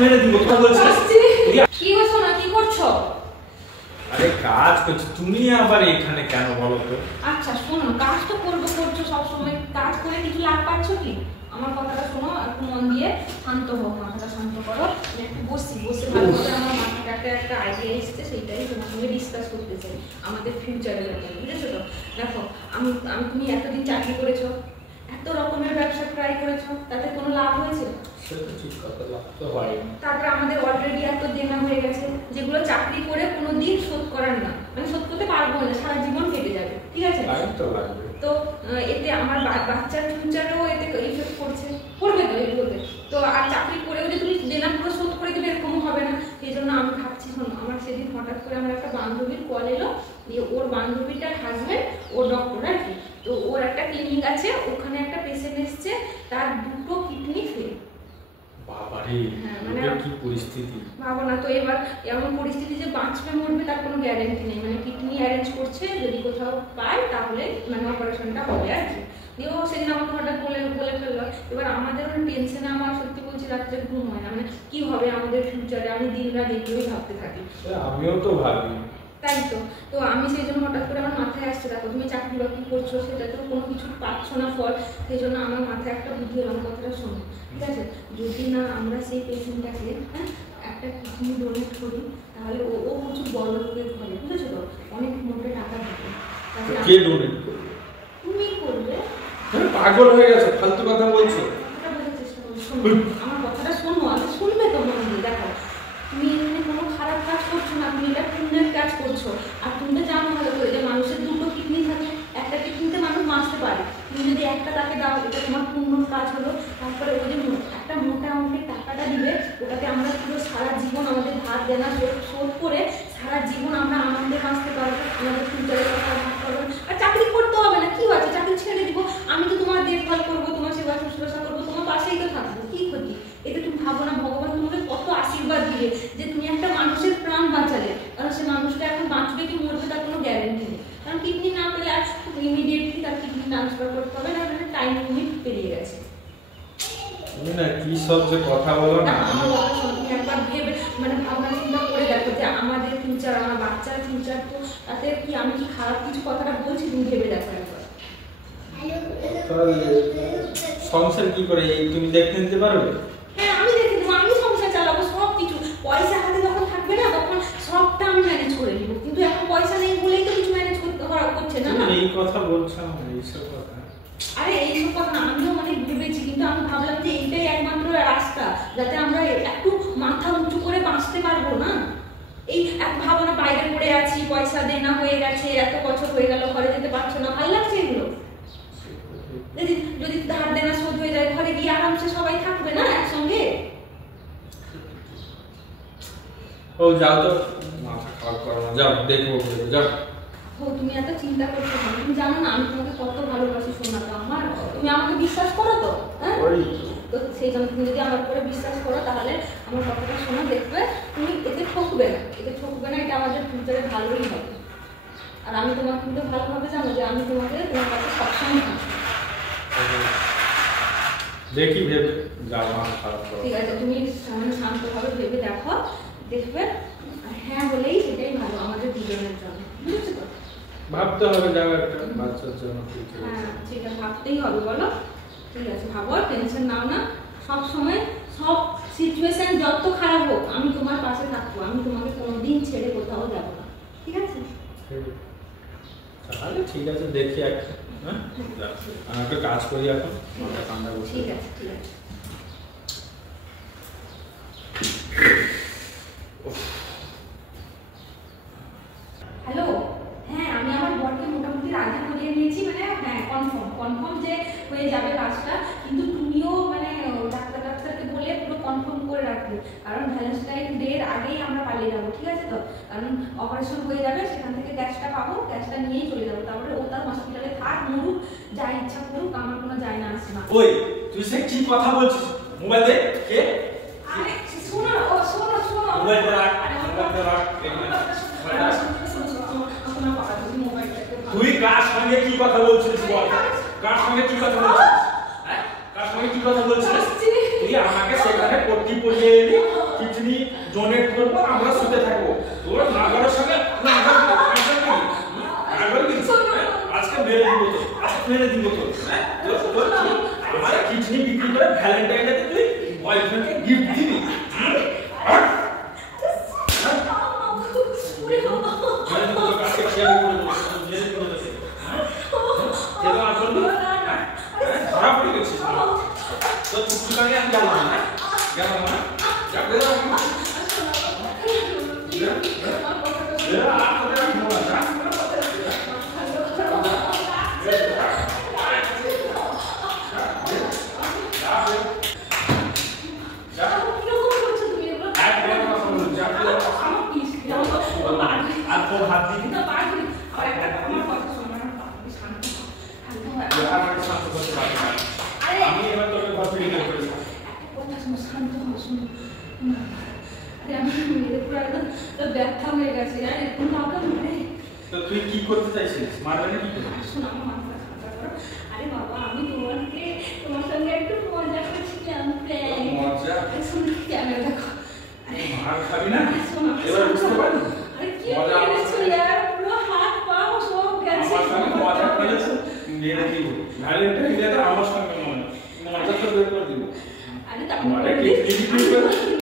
মেরে দিব। কথা বলছিস কি করছো না, কি করছো? আরে কাজ করছি, তুমি আবার এখানে কেন বলো তো? আচ্ছা শোনো, কাজ তো করবো, করছো সবসময়, কাজ করে কিছু লাভ পাচ্ছ কি? আমার কথাটা শোনো, একটু মন দিয়ে শান্ত হোক, মাথাটা শান্ত করো। আমি একটু বসে ভালো করে আমার মাথাটাতে একটা আইডিয়া এসেছে, সেইটাই তোমার সঙ্গে ডিসকাস করতে চাই আমাদের ফিউচারের ব্যাপারে, বুঝেছো তো? দেখো তুমি এতদিন চাকরি করেছো, এত রকমের ব্যবসা ট্রাই করেছো, তাতে কোনো লাভ হয়েছে? সেটা ঠিক কথা, লাভ তো হয় না। তারপরে আমাদের অলরেডি এত দেনা হয়ে গেছে, যেগুলো চাকরি করে কোনোদিন শোধ করার না, মানে শোধ করতে পারবো না, সারা জীবন কেটে যাবে, ঠিক আছে? তো লাগবে। তো এতে আমার বাচ্চার ফিউচারেও এতে ইফেক্ট পড়বে তো এগুলোতে। তো আর চাকরি করেও যে তুমি দেনা পুরো শোধ করে দেবে এরকমও হবে না। সেই জন্য আমি ভাবছি, শোনো, আমার সেদিন হঠাৎ করে আমার একটা বান্ধবীর কল এলো, দিয়ে ওর বান্ধবীটার হাজবেন্ড ও ডক্টর আর কি, তো ওর একটা ক্লিনিক আছে, ওখানে একটা পেশেন্ট এসছে, তার দুটো কিডনি ফেল। বাবারে, মানে কি পরিস্থিতি ভাবো না তো। এবার এমন পরিস্থিতি যে বাঁচবে মরবে তার কোনো গ্যারান্টি নেই, মানে কিডনি অ্যারেঞ্জ করছে, যদি কোথাও পায় তাহলে মানে অপারেশনটা হবে আর কি। দিয়ে ও সেদিন আমাকে হঠাৎ বলে ফেললো। এবার আমাদেরও টেনশনে আমার সত্যি বলছি রাত্রে ঘুম হয় না, মানে কি হবে আমাদের ফিউচারে, আমি দিন রাত এগুলোই ভাবতে থাকি। আমিও তো ভাবি, তাই তো আমি সেই জন্য হঠাৎ করে আমার মাথায় আসছে, দেখো তুমি চাকরি বাকরি করছো, সেটা তো কোনো কিছু পাচ্ছ না ফল, সেই জন্য আমার মাথায় একটা বুদ্ধি এলাম, কথাটা শোনো, ঠিক আছে? যদি না আমরা সেই পেশেন্টটাকে একটা কিডনি ডোনেট করি, তাহলে ও প্রচুর বড় লোকের ঘরে, বুঝেছো তো, অনেক মোটে টাকা দিবে। কে ডোনেট করবে? তুমি করবে। পাগল হয়ে গেছে, ফালতু কথা বলছো। বোঝার চেষ্টা করো, শোনো আমার কথাটা, শোনো, আমি শুনবে তো মন দিয়ে। দেখো তুমি এখানে কোনো খারাপ কাজ করছো না, তুমি এটা পুণ্যের কাজ করছো। আর তুমি তো জানো ভালো করে যে মানুষের দুটো কিডনি থাকে, একটা কিডনিতে মানুষ বাঁচতে পারে, তুমি যদি একটা তাকে দাও, এটা তোমার পুণ্যর কাজ হলো। তারপরে ওই যে একটা মোটা অঙ্কের টাকাটা দিবে, ওটাতে আমরা পুরো সারা জীবন আমাদের ধার দেনা শোধ করে সারা জীবন আমরা আনন্দে বাঁচতে পারবো, আমাদের ফিউচারের কথা ভাবতে পারবো। আর চাকরি করতে হবে না, কি আছে, চাকরি ছেড়ে দিব, আমি তো তোমার দেখভাল করবো, তোমার সেবা শুশ্রূষা করবো, তোমার পাশেই তো থাকবো, কি ক্ষতি? এতে তুমি ভাবো না ভগবান তোমাকে কত আশীর্বাদ দিলে যে তুমি একটা মানুষের প্রাণ বাঁচালে। কারণ সে মানুষটা এখন বাঁচবে কি মরবে তার কোনো গ্যারেন্টি নেই, কারণ কিডনি না পেলে আর খুব ইমিডিয়েটলি তার কিডনি ট্রান্সফার করতে হবে, না টাইম লিমিট পেরিয়ে গেছে। তুমি না কি সব যে কথা বলো না, আমার কথা শুনে তুমি একবার ভেবে মানে ভাবনা চিন্তা করে দেখো যে আমাদের ফিউচার, আমার বাচ্চার ফিউচার, তো তাতে কি আমি কি খারাপ কিছু কথাটা বলছি, তুমি ভেবে দেখো একবার। সংসার কি করে তুমি দেখতে নিতে পারবে? হ্যাঁ আমি দেখে দেবো, আমি সংসার চালাবো, সব কিছু পয়সা হাতে যখন থাকবে না তখন সবটা আমি ম্যানেজ করে নিব, কিন্তু এখন পয়সা নেই বলেই তো কিছু ম্যানেজ করতে হচ্ছে না। এই কথা বলছো না, এইসব কথা। আরে এইসব কথা না, আমিও অনেক ভেবেছি, কিন্তু আমি ভাবলাম যে এইটাই একমাত্র রাস্তা যাতে আমরা একটু মাথা উঁচু করে বাঁচতে পারবো না। এই এক ভাবো না, বাইরে পড়ে আছি, পয়সা দেনা হয়ে গেছে, এত বছর হয়ে গেল, ঘরে যেতে পারছো না, ভালো লাগছে এগুলো? যদি ধার দেনা শোধ হয়ে যায়, ঘরে গিয়ে আরামসে সবাই থাকবে না একসঙ্গে। ও যাও তো, মাথা খারাপ করো না, যাও দেখবো, যাও। ও তুমি এত চিন্তা করছো না, তুমি জানো না আমি তোমাকে কত ভালোবাসি সোনা, তো আমার তুমি আমাকে বিশ্বাস করো তো? হ্যাঁ, তো সেই জন্য তুমি যদি আমার উপরে বিশ্বাস করো তাহলে আমার কথাটা শোনো, দেখবে তুমি এতে ঠকবে না, এটা আমাদের ফিউচারে ভালোই হবে। আর আমি তোমাকে কিন্তু ভালোভাবে জানো যে আমি তোমার কাছে সবসময় থাকবো। দেখি ভেবে যাও, মাথা খারাপ করো। ঠিক আছে, তুমি শান্তভাবে ভেবে দেখো, দেখবে হ্যাঁ বলেই সেটাই ভালো আমাদের দুজনের জন্য, বুঝেছো তো? ভাবতে হবে, যাও একটা বাচ্চার জন্য। হ্যাঁ সেটা ভাবতেই হবে, বলো। ঠিক আছে ভাবো, টেনশন নাও না, সব সময় সব সিচুয়েশন যত খারাপ হোক আমি তোমার পাশে থাকবো, আমি তোমাকে কোনোদিন ছেড়ে কোথাও যাবো না, ঠিক আছে? তাহলে ঠিক আছে, দেখি একটা, হ্যাঁ আমি একটা কাজ করি এখন, মাথা ঠান্ডা করছি। ঠিক আছে, ঠিক আছে। হ্যালো, হ্যাঁ আমি আমার বরকে মোটামুটি রাজি করিয়ে নিয়েছি, মানে হ্যাঁ কনফার্ম যে হয়ে যাবে কাজটা, কিন্তু তুমিও মানে ডাক্তারকে বলে পুরো কনফার্ম করে রাখবে, কারণ ভ্যালেন্টাইন ডের আগেই আমরা পালিয়ে যাবো, ঠিক আছে তো? কারণ অপারেশন হয়ে যাবে, সেখান থেকে গ্যাসটা পাবো, গ্যাসটা নিয়েই চলে যাবো, তারপরে ও তার হসপিটালে থাক, মরুক, যা ইচ্ছা করুক, আমার কোনো যায় না আসে না। ওই তুই সে কি কথা বলছিস? মোবাইল দে। কে? আরে শোনো, মোবাইলটা রাখ, মোবাইলটা রাখ। তুই কার সঙ্গে কি কথা বলছিস বল? কার সঙ্গে কি কথা বলছিস? হ্যাঁ, কার সঙ্গে কি কথা বলছিস? তুই আমাকে সেখানে পট্টি পরিয়ে এলি, ভ্যালেন্টাইন ডে তুই বয়ফ্রেন্ডকে গিফট দিবি ব্যথা হয়ে গেছে তুই কি করতে চাইছিস মারবে না কি করতে আরে বাবা আমি তোমার সঙ্গে একটু মজা করছিলাম মজা ক্যামেরা দেখো মার খাবি না এবার বুঝতে পারলি আরে কি করেছো यार পুরো হাত পা সব গেছে আমার সঙ্গে মজা করেছো মেরে দিব ভ্যালেন্টাইন ডে আমার সঙ্গে মজা তো বের করে দিব আরে তা